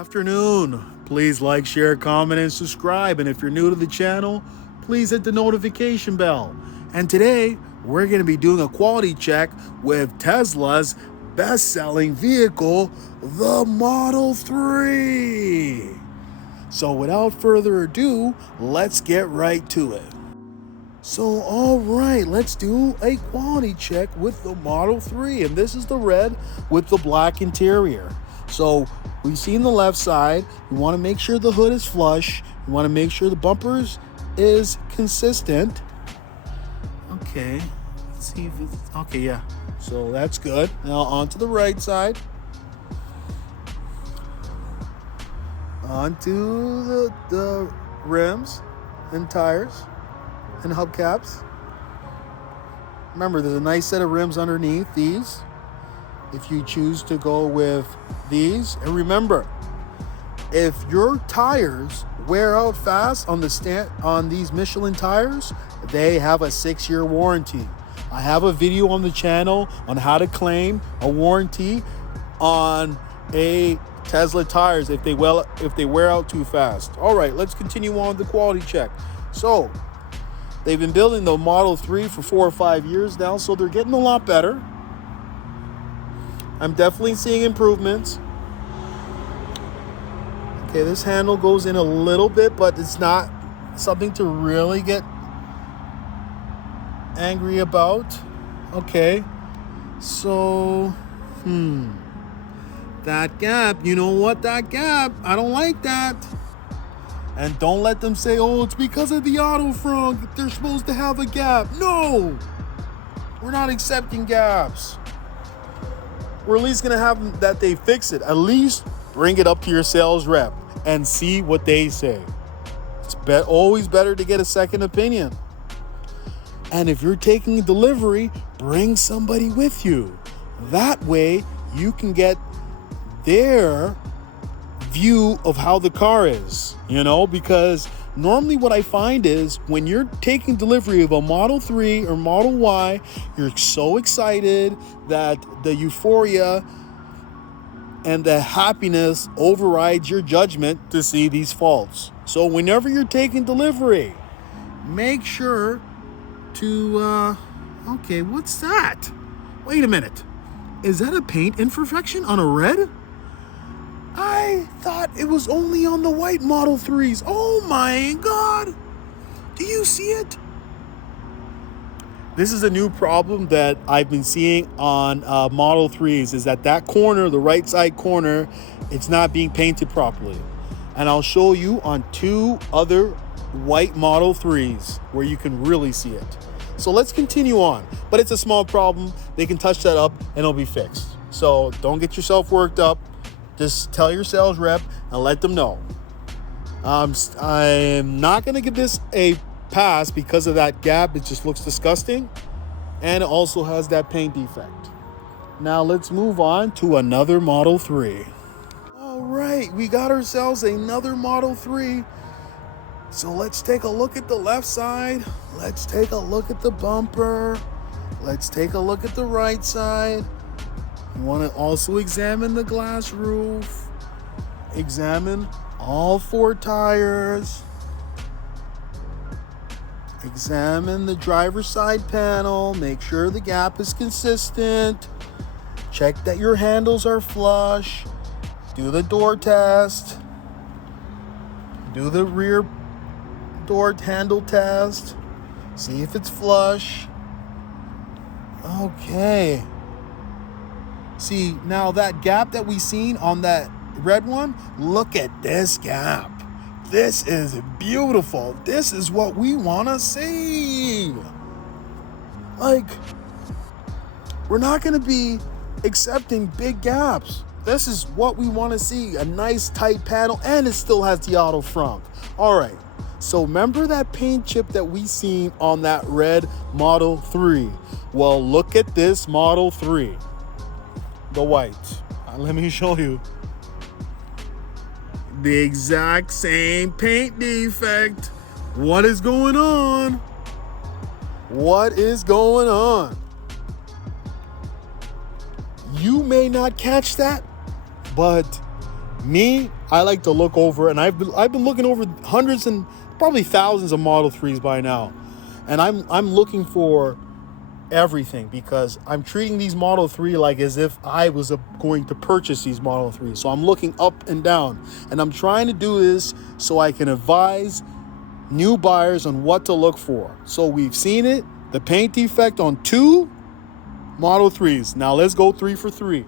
Afternoon. Please like, share, comment, and subscribe. And if you're new to the channel, please hit the notification bell. And today, we're going to be doing a quality check with Tesla's best-selling vehicle, the Model 3. So without further ado, let's get right to it. So, all right, let's do a quality check with the Model 3. And this is the red with the black interior. So we've seen the left side. We want to make sure the hood is flush. We want to make sure the bumpers is consistent. Okay, let's see if it's, okay, yeah. So that's good. Now on to the right side. Onto the rims and tires and hubcaps. Remember, there's a nice set of rims underneath these if you choose to go with these. And remember, if your tires wear out fast on these Michelin tires, they have a 6-year warranty. I have a video on the channel on how to claim a warranty on a Tesla tires if they wear out too fast. All right, let's continue on the quality check. So they've been building the Model 3 for 4 or 5 years now, so they're getting a lot better. I'm definitely seeing improvements. Okay, this handle goes in a little bit, but it's not something to really get angry about. Okay, so, that gap, you know what, that gap, I don't like that. And don't let them say, oh, it's because of the auto front, they're supposed to have a gap. No, we're not accepting gaps. We're at least going to have them that they fix it. At least bring it up to your sales rep and see what they say. It's always better to get a second opinion. And if you're taking a delivery, bring somebody with you. That way you can get their view of how the car is, because normally what I find is when you're taking delivery of a Model 3 or Model Y, you're so excited that the euphoria and the happiness overrides your judgment to see these faults. So whenever you're taking delivery, make sure to, okay, what's that? Wait a minute. Is that a paint imperfection on a red? I thought it was only on the white Model 3s. Oh my God. Do you see it? This is a new problem that I've been seeing on Model 3s, is that corner, the right side corner, it's not being painted properly. And I'll show you on 2 other white Model 3s where you can really see it. So let's continue on. But it's a small problem. They can touch that up and it'll be fixed. So don't get yourself worked up. Just tell your sales rep and let them know. I'm not going to give this a pass because of that gap. It just looks disgusting. And it also has that paint defect. Now let's move on to another Model 3. All right, we got ourselves another Model 3. So let's take a look at the left side. Let's take a look at the bumper. Let's take a look at the right side. You want to also examine the glass roof. Examine all 4 tires. Examine the driver's side panel. Make sure the gap is consistent. Check that your handles are flush. Do the door test. Do the rear door handle test. See if it's flush. Okay. See, now that gap that we seen on that red one, look at this gap. This is beautiful. This is what we want to see. Like, we're not going to be accepting big gaps. This is what we want to see. A nice tight panel, and it still has the auto front. All right. So remember that paint chip that we seen on that red Model 3? Well, look at this Model 3. The white. Let me show you. The exact same paint defect. What is going on? What is going on? You may not catch that, but me, I like to look over, and I've been looking over hundreds and probably thousands of Model 3s by now. And I'm looking for everything, because I'm treating these Model 3 like as if I was going to purchase these Model 3s. So I'm looking up and down, and I'm trying to do this so I can advise new buyers on what to look for. So we've seen it, the paint defect on 2 Model 3s. Now let's go 3 for 3.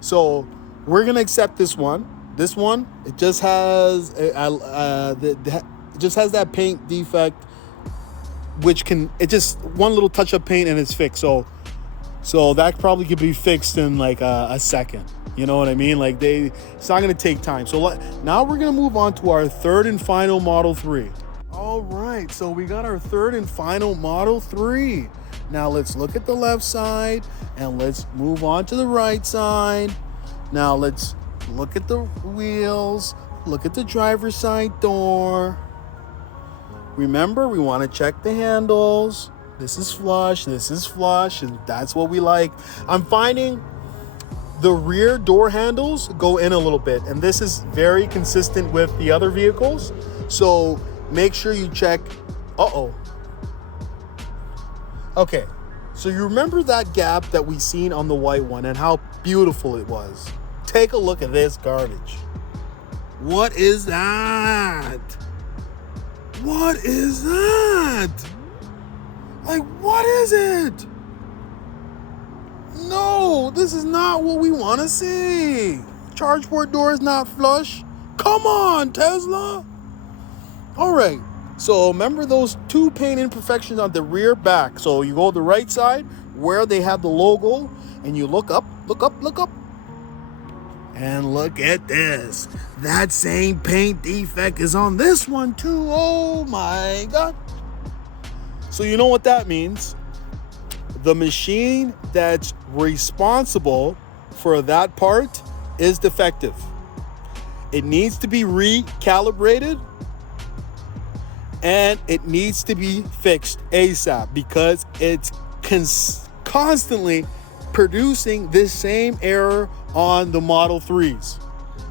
So we're gonna accept this one. This one, it just has that paint defect, which it just one little touch of paint and it's fixed. So that probably could be fixed in like a second. You know what I mean? Like it's not gonna take time. So now we're gonna move on to our third and final Model 3. All right, so we got our third and final Model 3. Now let's look at the left side and let's move on to the right side. Now let's look at the wheels, look at the driver's side door. Remember, we want to check the handles. This is flush, and that's what we like. I'm finding the rear door handles go in a little bit, and this is very consistent with the other vehicles. So make sure you check. Okay, so you remember that gap that we seen on the white one and how beautiful it was? Take a look at this garbage. What is that? What is that? Like, what is it? No, this is not what we want to see. Charge port door is not flush. Come on, Tesla. All right. So remember those 2 paint imperfections on the rear back. So you go to the right side where they have the logo, and you look up. And look at this. That same paint defect is on this one too. Oh my God. So you know what that means? The machine that's responsible for that part is defective. It needs to be recalibrated, and it needs to be fixed ASAP, because it's constantly producing this same error on the Model 3s.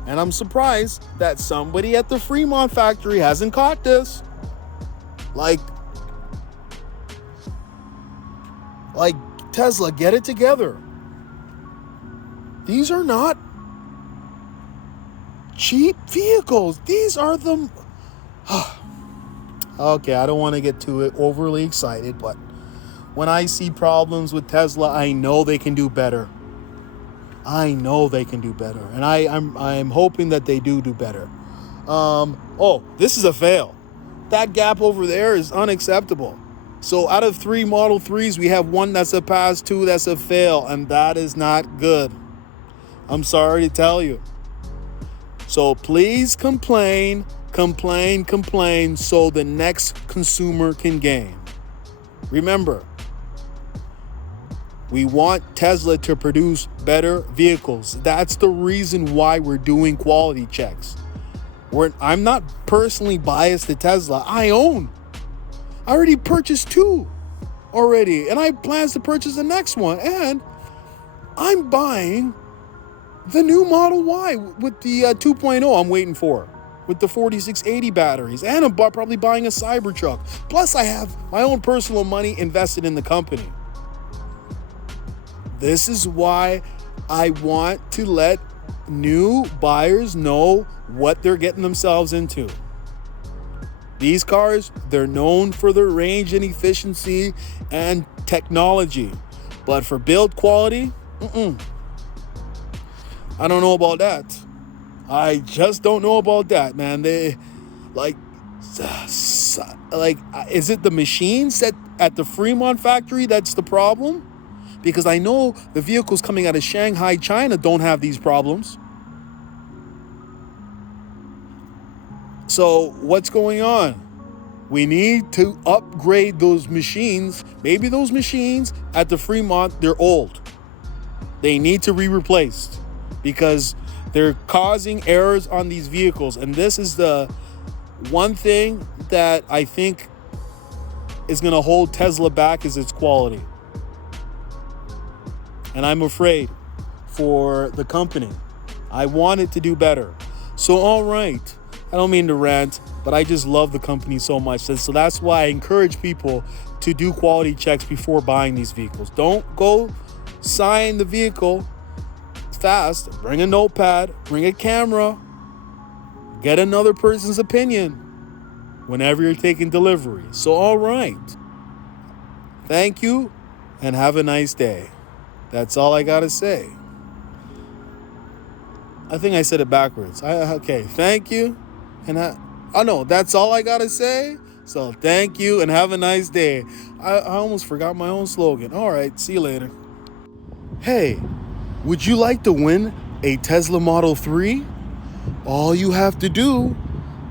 And I'm surprised that somebody at the Fremont factory hasn't caught this. Like Tesla, get it together. These are not cheap vehicles. These are the... Okay, I don't want to get too overly excited, but when I see problems with Tesla, I know they can do better. And I'm hoping that they do better. This is a fail. That gap over there is unacceptable. So out of 3 Model 3s, we have 1 that's a pass, 2 that's a fail, and that is not good. I'm sorry to tell you. So please complain so the next consumer can gain. Remember, we want Tesla to produce better vehicles. That's the reason why we're doing quality checks. I'm not personally biased to Tesla. I already purchased 2 already, and I plans to purchase the next one. And I'm buying the new Model Y with the 2.0 I'm waiting for, with the 4680 batteries. And I'm probably buying a Cybertruck. Plus, I have my own personal money invested in the company. This is why I want to let new buyers know what they're getting themselves into. These cars, they're known for their range and efficiency and technology. But for build quality, I don't know about that. I just don't know about that, man. They is it the machines at the Fremont factory that's the problem? Because I know the vehicles coming out of Shanghai, China don't have these problems. So what's going on? We need to upgrade those machines. Maybe those machines at the Fremont, they're old. They need to be replaced because they're causing errors on these vehicles. And this is the one thing that I think is going to hold Tesla back is its quality. And I'm afraid for the company I want it to do better. So, all right. I don't mean to rant, but I just love the company so much. And so that's why I encourage people to do quality checks before buying these vehicles. Don't go sign the vehicle fast. Bring a notepad, bring a camera, get another person's opinion whenever you're taking delivery. So, all right. Thank you and have a nice day. That's all I got to say. I think I said it backwards. Okay, thank you. That's all I got to say. So thank you and have a nice day. I almost forgot my own slogan. All right, see you later. Hey, would you like to win a Tesla Model 3? All you have to do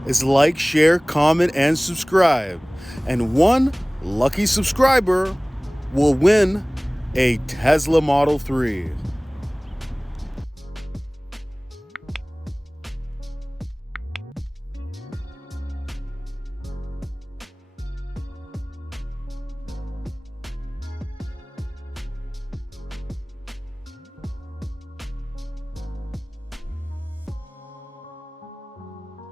is like, share, comment, and subscribe. And one lucky subscriber will win a Tesla Model 3.